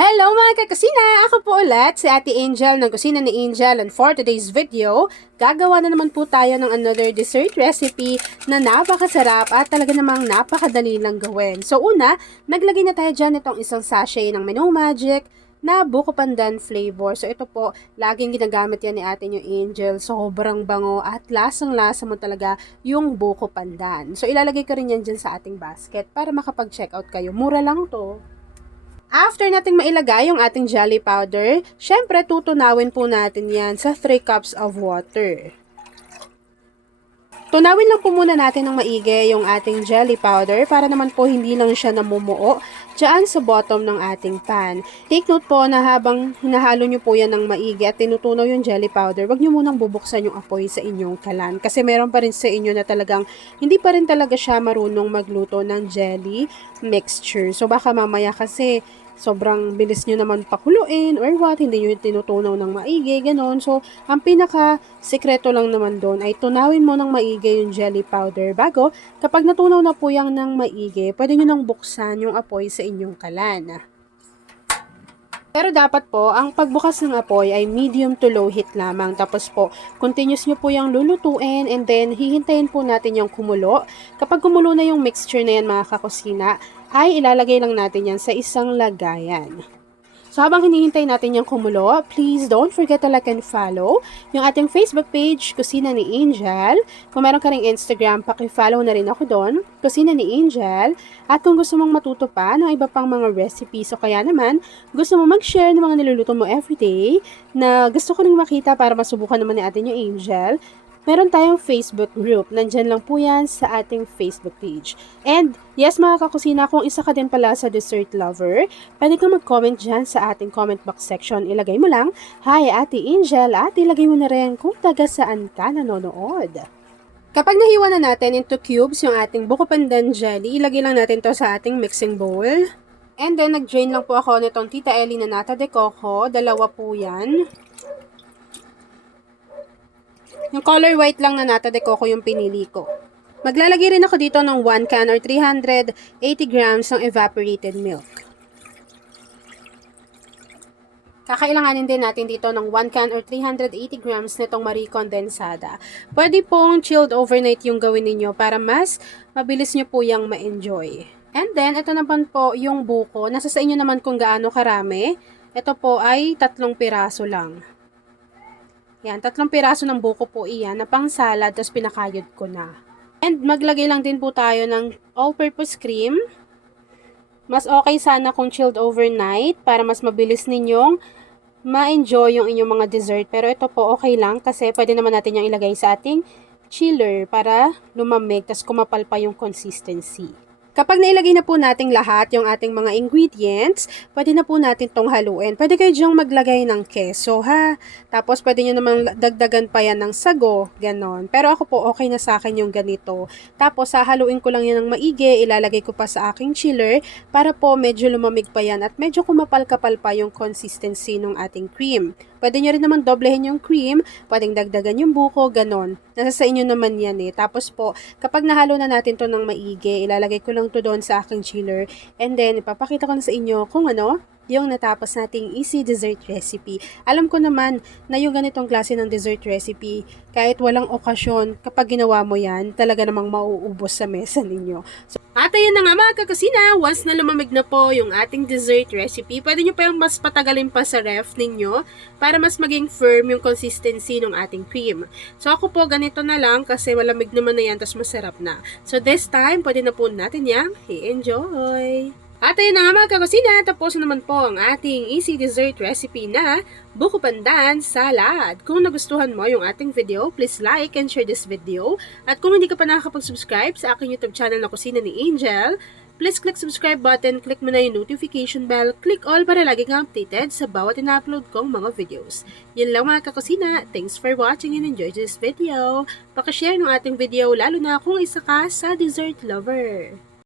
Hello mga kakusina! Ako po ulit si Ate Angel ng Kusina ni Angel, and for today's video, gagawa na naman po tayo ng another dessert recipe na napakasarap at talaga namang napakadali lang gawin. So una, naglagay na tayo dyan itong isang sachet ng Menu Magic na buko pandan flavor. So ito po, laging ginagamit yan ni Ate yung Angel. Sobrang bango at lasang-lasa mo talaga yung buko pandan. So ilalagay ko rin yan dyan sa ating basket para makapag-check out kayo. Mura lang to. After nating mailagay yung ating jelly powder, syempre tutunawin po natin yan sa 3 cups of water. Tunawin lang po muna natin ng maigi yung ating jelly powder para naman po hindi lang siya namumuo dyan sa bottom ng ating pan. Take note po na habang hinahalo nyo po yan ng maigi at tinutunaw yung jelly powder, wag nyo munang bubuksan yung apoy sa inyong kalan. Kasi meron pa rin sa inyo na talagang hindi pa rin talaga siya marunong magluto ng jelly mixture. So baka mamaya kasi sobrang bilis nyo naman pakuluin or what, hindi nyo tinutunaw ng maigi, ganon. So, ang pinaka-sekreto lang naman doon ay tunawin mo ng maigi yung jelly powder bago, kapag natunaw na po yung ng maigi, pwede nyo nang buksan yung apoy sa inyong kalan. Pero dapat po, ang pagbukas ng apoy ay medium to low heat lamang. Tapos po, continuous nyo po yung lulutuin and then hihintayin po natin yung kumulo. Kapag kumulo na yung mixture na yan mga kakusina, ay ilalagay lang natin yan sa isang lagayan. So habang hinihintay natin yung kumulo, please don't forget to like and follow yung ating Facebook page, Kusina ni Angel. Kung meron ka ring Instagram, paki-follow na rin ako doon, Kusina ni Angel. At kung gusto mong matuto pa ng iba pang mga recipes o kaya naman gusto mo mag-share ng mga niluluto mo everyday na gusto ko ring makita para masubukan naman ni atin yung Angel, meron tayong Facebook group. Nandyan lang po yan sa ating Facebook page. And yes mga kakusina, kung isa ka din pala sa dessert lover, pwede kang mag-comment dyan sa ating comment box section. Ilagay mo lang, "Hi Ate Angel," at ilagay mo na rin kung taga saan ka nanonood. Kapag nahiwa na natin into cubes yung ating buko pandan jelly, ilagay lang natin to sa ating mixing bowl. And then nag-drain lang po ako nitong Tita Ellie na nata de coco. Dalawa po yan. Yung color white lang na nata de coco yung pinili ko. Maglalagay rin ako dito ng 1 can or 380 grams ng evaporated milk. Kakailanganin din natin dito ng 1 can or 380 grams nitong Marie Condensada. Pwede pong chilled overnight yung gawin ninyo para mas mabilis nyo po yung ma-enjoy. And then, ito naman po yung buko. Nasa sa inyo naman kung gaano karami. Ito po ay 3 piraso lang. Yan, 3 piraso ng buko po iyan na pang salad, tapos pinakayod ko na. And maglagay lang din po tayo ng all-purpose cream. Mas okay sana kung chilled overnight para mas mabilis ninyong ma-enjoy yung inyong mga dessert. Pero ito po okay lang kasi pwede naman natin yung ilagay sa ating chiller para lumamig, tapos kumapal pa yung consistency. Kapag nailagay na po natin lahat yung ating mga ingredients, pwede na po natin tong haluin. Pwede kayo dyang maglagay ng keso ha. Tapos pwede nyo namang dagdagan pa yan ng sago, ganon. Pero ako po okay na sa akin yung ganito. Tapos hahaluin ko lang yan ng maigi, ilalagay ko pa sa aking chiller para po medyo lumamig pa yan at medyo kumapal-kapal pa yung consistency ng ating cream. Pwede nyo rin naman doblehin yung cream, pwedeng dagdagan yung buko, ganon. Nasa sa inyo naman yan eh. Tapos po, kapag nahalo na natin to ng maigi, ilalagay ko lang to doon sa aking chiller. And then, ipapakita ko na sa inyo kung ano, yung natapos nating easy dessert recipe. Alam ko naman na yung ganitong klase ng dessert recipe, kahit walang okasyon, kapag ginawa mo yan, talaga namang mauubos sa mesa ninyo. So, at ayan na nga mga kakusina, once na lumamig na po yung ating dessert recipe, pwede nyo pa yung mas patagalin pa sa ref ninyo para mas maging firm yung consistency ng ating cream. So ako po ganito na lang kasi malamig naman na yan, tas masarap na. So this time, pwede na po natin yang i-enjoy. At ayun na nga mga kakusina, tapos naman po ang ating easy dessert recipe na buko pandan salad. Kung nagustuhan mo yung ating video, please like and share this video. At kung hindi ka pa nakakapag-subscribe sa aking YouTube channel na Kusina ni Angel, please click subscribe button, click mo na yung notification bell, click all para lagi kang updated sa bawat ina-upload kong mga videos. Yun lang mga kakusina, thanks for watching and enjoy this video. Pakishare ng ating video lalo na kung isa ka sa dessert lover.